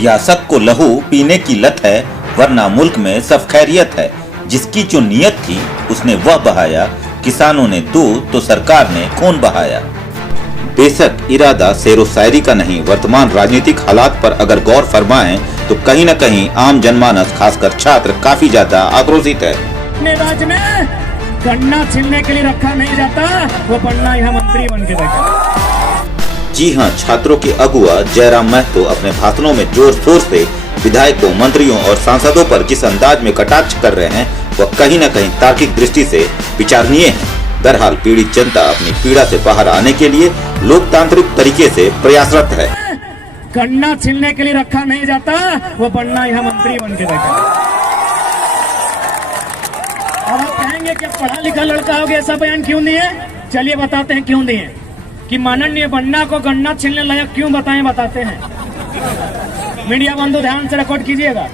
सियासत को लहू पीने की लत है, वरना मुल्क में सब खैरियत है। जिसकी जो नीयत थी उसने वह बहाया, किसानों ने दूध तो सरकार ने खून बहाया। बेशक इरादा शेरो शायरी का नहीं, वर्तमान राजनीतिक हालात पर अगर गौर फरमाएं तो कहीं न कहीं आम जनमानस खासकर छात्र काफी ज्यादा आक्रोशित है। अपने राज्य में गन्ना छीलने के लिए रखा नहीं जाता, वो बनना यहाँ मंत्री बन के बैठा। जी हां, छात्रों के अगुआ जयराम महतो अपने भाषणों में जोर शोर से विधायकों, मंत्रियों और सांसदों पर जिस अंदाज में कटाक्ष कर रहे हैं वह कहीं न कहीं तार्किक दृष्टि से विचारणीय है। बहरहाल पीड़ित जनता अपनी पीड़ा से बाहर आने के लिए लोकतांत्रिक तरीके से प्रयासरत है। गन्ना छीलने के लिए रखा नहीं जाता, वो बनना यहाँ मंत्री बन के बैठा। अब आप कहेंगे कि पढ़ा लिखा लड़का हो गया, ऐसा बयान क्यों दिए? चलिए बताते हैं क्यों दिए। कि माननीय बन्ना को गन्ना छीलने लायक क्यों बताते हैं। मीडिया बंधु ध्यान से रिकॉर्ड कीजिएगा।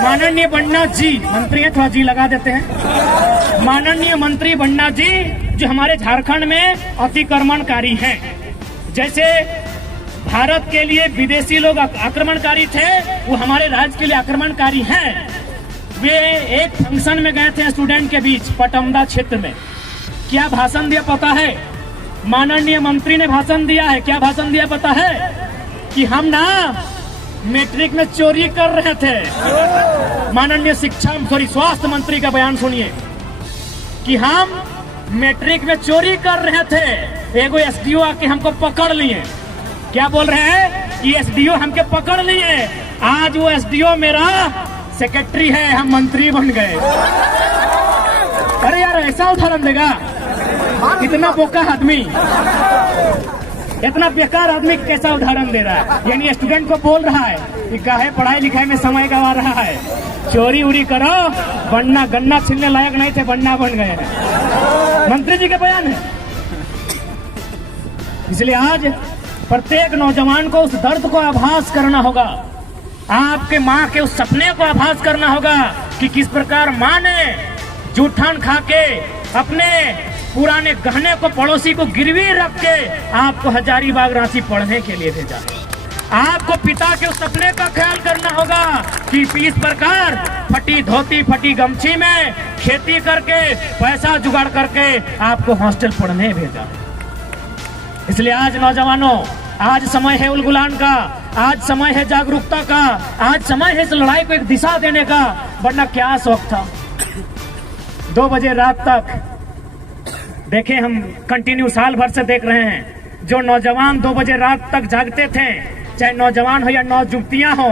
माननीय बन्ना जी, मंत्री हैं, थोड़ा जी लगा देते हैं। माननीय मंत्री बन्ना जी जो हमारे झारखंड में अतिक्रमणकारी हैं। जैसे भारत के लिए विदेशी लोग आक्रमणकारी थे, वो हमारे राज्य के लिए आक्रमणकारी हैं। वे एक फंक्शन में गए थे स्टूडेंट के बीच पटमदा क्षेत्र में। क्या भाषण दिया पता है? माननीय मंत्री ने भाषण दिया है। क्या भाषण दिया पता है? कि हम ना मैट्रिक में चोरी कर रहे थे। माननीय स्वास्थ्य मंत्री का बयान सुनिए कि हम मैट्रिक में चोरी कर रहे थे, एगो एसडीओ आके हमको पकड़ लिए। क्या बोल रहे हैं कि एसडीओ हमके पकड़ लिए। आज वो एसडीओ मेरा सेक्रेटरी है, हम मंत्री बन गए। अरे यार, ऐसा उदाहरण देगा? इतना बोका आदमी, इतना बेकार आदमी कैसा उदाहरण दे रहा है? यानी स्टूडेंट को बोल रहा है कि काहे पढ़ाई लिखाई में समय गवा रहा है, चोरी उरी करो, बनना गन्ना छीलने लायक नहीं थे, बनना बन गए हैं। मंत्री जी के बयान है। इसलिए आज प्रत्येक नौजवान को उस दर्द को आभास करना होगा। आपके माँ के उस सपने को आभास करना होगा कि किस प्रकार माँ ने जूठन खा के अपने पुराने गहने को पड़ोसी को गिरवी रख के आपको हजारीबाग रांची पढ़ने के लिए भेजा। आपको पिता के उस सपने का ख्याल करना होगा कि इस प्रकार फटी धोती फटी गमछी में खेती करके पैसा जुगाड़ करके आपको हॉस्टल पढ़ने भेजा। इसलिए आज नौजवानों, आज समय है उलगुलान का, आज समय है जागरूकता का, आज समय है इस लड़ाई को एक दिशा देने का। वरना क्या शौक था 2 बजे रात तक देखे, हम कंटिन्यू साल भर से देख रहे हैं। जो नौजवान 2 बजे रात तक जागते थे, चाहे नौजवान हो या नौजुवतियां हो,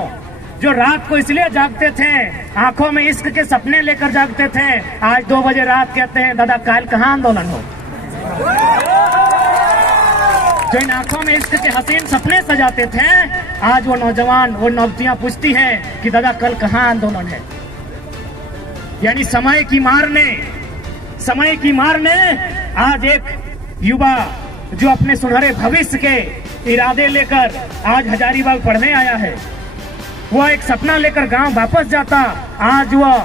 जो रात को इसलिए जागते थे, आंखों में इश्क के सपने लेकर जागते थे, आज 2 बजे रात कहते हैं दादा कल कहाँ आंदोलन हो। जो इन आंखों में इश्क के हसीन सपने सजाते थे, आज वो नौजवान, वो नौजतियां पूछती हैं कि दादा कल कहाँ आंदोलन है। यानी समय की मार ने आज एक युवा जो अपने सुनहरे भविष्य के इरादे लेकर आज हजारीबाग पढ़ने आया है, वह एक सपना लेकर गांव वापस जाता, आज वह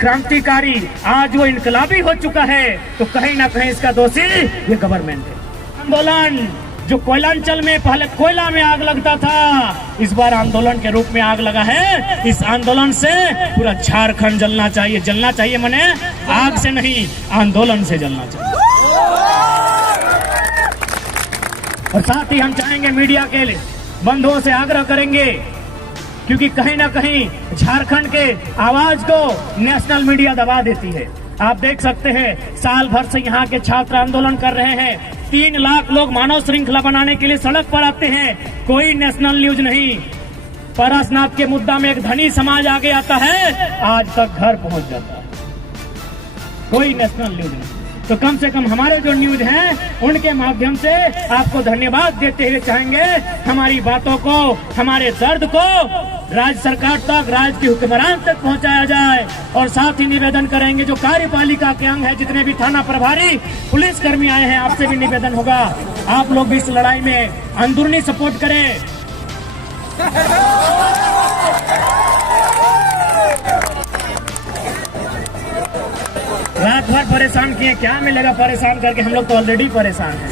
क्रांतिकारी, आज वो इनकलाबी हो चुका है। तो कहीं ना कहीं इसका दोषी ये गवर्नमेंट है। आंदोलन जो कोयलांचल में पहले कोयला में आग लगता था, इस बार आंदोलन के रूप में आग लगा है। इस आंदोलन से पूरा झारखंड जलना चाहिए मने आग से नहीं, आंदोलन से जलना चाहिए। और साथ ही हम चाहेंगे मीडिया के बंधुओं से आग्रह करेंगे, क्योंकि कहीं ना कहीं झारखंड के आवाज को नेशनल मीडिया दबा देती है। आप देख सकते हैं साल भर से यहाँ के छात्र आंदोलन कर रहे हैं। 3 लाख लोग मानव श्रृंखला बनाने के लिए सड़क पर आते हैं, कोई नेशनल न्यूज नहीं। पारसनाथ के मुद्दा में एक धनी समाज आगे आता है, आज तक घर पहुंच जाता है, कोई नेशनल न्यूज नहीं। तो कम से कम हमारे जो न्यूज हैं उनके माध्यम से आपको धन्यवाद देते हुए चाहेंगे हमारी बातों को, हमारे दर्द को राज्य सरकार तक, राज्य के हुक्मरान तक पहुंचाया जाए। और साथ ही निवेदन करेंगे जो कार्यपालिका के अंग है, जितने भी थाना प्रभारी पुलिस कर्मी आए हैं, आपसे भी निवेदन होगा आप लोग भी इस लड़ाई में अंदरूनी सपोर्ट करें। रात भर परेशान किए, क्या मिलेगा परेशान करके, हम लोग तो ऑलरेडी परेशान हैं।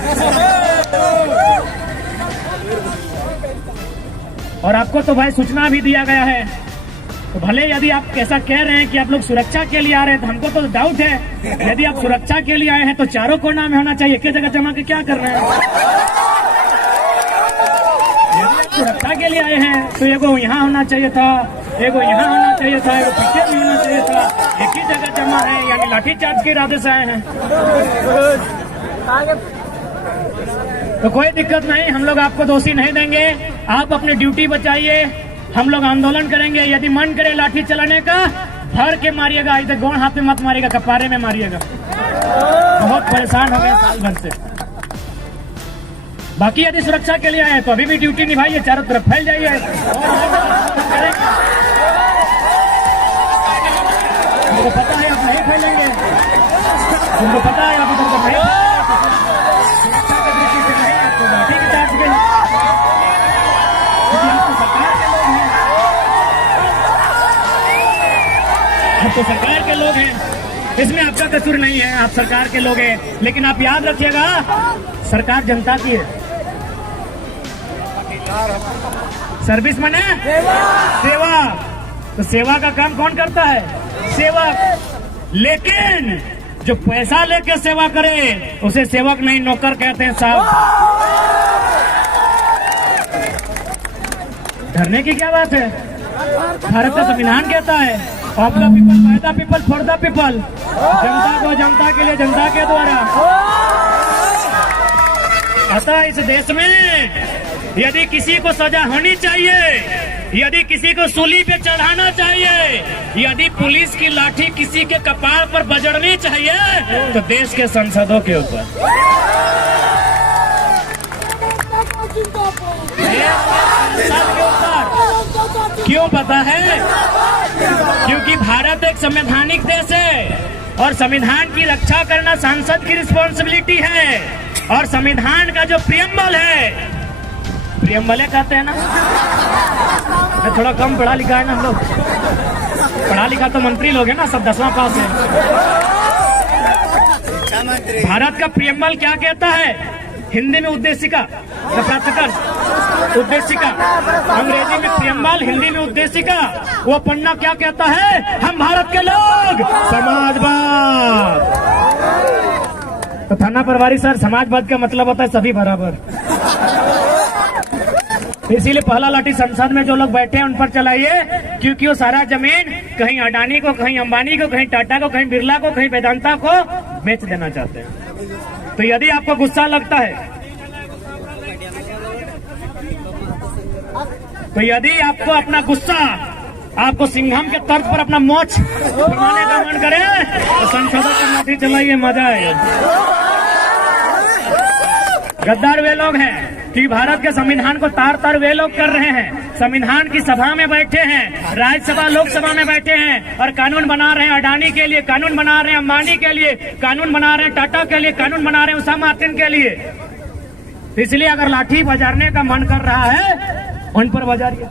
और आपको तो भाई सूचना भी दिया गया है। तो भले यदि आप ऐसा कह रहे हैं कि आप लोग सुरक्षा के लिए आ रहे हैं, तो हमको तो डाउट है, यदि आप सुरक्षा के लिए आए हैं तो चारों कोना में होना चाहिए, एक ही जगह जमा के क्या कर रहे हैं? यदि आप सुरक्षा के लिए आए हैं तो एगो यहाँ होना चाहिए था, एगो यहाँ होना चाहिए था, एगो पीछे भी होना चाहिए था, एक ही जगह जमा है, यानी लाठीचार्ज के इरादे से आए हैं। तो कोई दिक्कत नहीं, हम लोग आपको दोषी नहीं देंगे, आप अपनी ड्यूटी बचाइए, हम लोग आंदोलन करेंगे। यदि मन करे लाठी चलाने का, भर के मारिएगा, इधर गोड़ हाथ में मत मारिएगा, कपारे में मारिएगा। बहुत परेशान हो गए साल भर से। बाकी यदि सुरक्षा के लिए आए तो अभी भी ड्यूटी निभाइए, चारों तरफ फैल जाइए और तुमको पता है आप नहीं फैलेंगे, तुमको पता है आप इधर नहीं, सुरक्षा की दृष्टि से नहीं, आपको लाठी की चार्ज के, आपको सरकार के लोग हैं, आप तो सरकार के लोग हैं, इसमें आपका कसूर नहीं है, आप सरकार के लोग हैं। लेकिन आप याद रखिएगा, सरकार जनता की है। सर्विस माने सेवा, तो सेवा का काम कौन करता है? सेवक। लेकिन जो पैसा लेके सेवा करे उसे सेवक नहीं नौकर कहते हैं साहब। डरने की क्या बात है? भारत का संविधान कहता है of the people, by the people, for the people, जनता को जनता के लिए, जनता के द्वारा। अतः इस देश में यदि किसी को सजा होनी चाहिए, यदि किसी को सूली पे चढ़ाना चाहिए, यदि पुलिस की लाठी किसी के कपार पर बजड़नी चाहिए, तो देश के सांसदों के ऊपर। क्यों पता है? क्योंकि भारत एक संवैधानिक देश है और संविधान की रक्षा करना सांसद की रिस्पॉन्सिबिलिटी है। और संविधान का जो प्रियम्बल है, प्रियम्बल कहते हैं ना, थोड़ा कम पढ़ा लिखा है ना हम लोग, पढ़ा लिखा तो मंत्री लोग हैं ना, सब 10वां पास है। भारत का प्रियम्बल क्या कहता है? हिंदी में उद्देशिका, उद्देशिका, अंग्रेजी में प्रियम्बल, हिंदी में उद्देशिका। वो पन्ना क्या कहता है? हम भारत के लोग समाजवाद। तो थाना प्रभारी सर, समाजवाद का मतलब होता है सभी बराबर। इसीलिए पहला लाठी संसद में जो लोग बैठे हैं उन पर चलाइए, क्योंकि वो सारा जमीन कहीं अडानी को, कहीं अंबानी को, कहीं टाटा को, कहीं बिरला को, कहीं वेदांता को बेच देना चाहते हैं। तो यदि आपको गुस्सा लगता है, तो यदि आपको अपना गुस्सा, आपको सिंघम के तर्ज पर अपना मोच घुमाने का मन करे, तो संसदों की लाठी चलाइए, मजा आएगा। गद्दार वे लोग हैं कि भारत के संविधान को तार तार वे लोग कर रहे हैं, संविधान की सभा में बैठे हैं, राज्यसभा लोकसभा में बैठे हैं और कानून बना रहे हैं अडानी के लिए, कानून बना रहे हैं अंबानी के लिए, कानून बना रहे हैं टाटा के लिए, कानून बना रहे हैं उषा मार्टिन के लिए। इसलिए अगर लाठी बजाने का मन कर रहा है, उन पर बजाइए।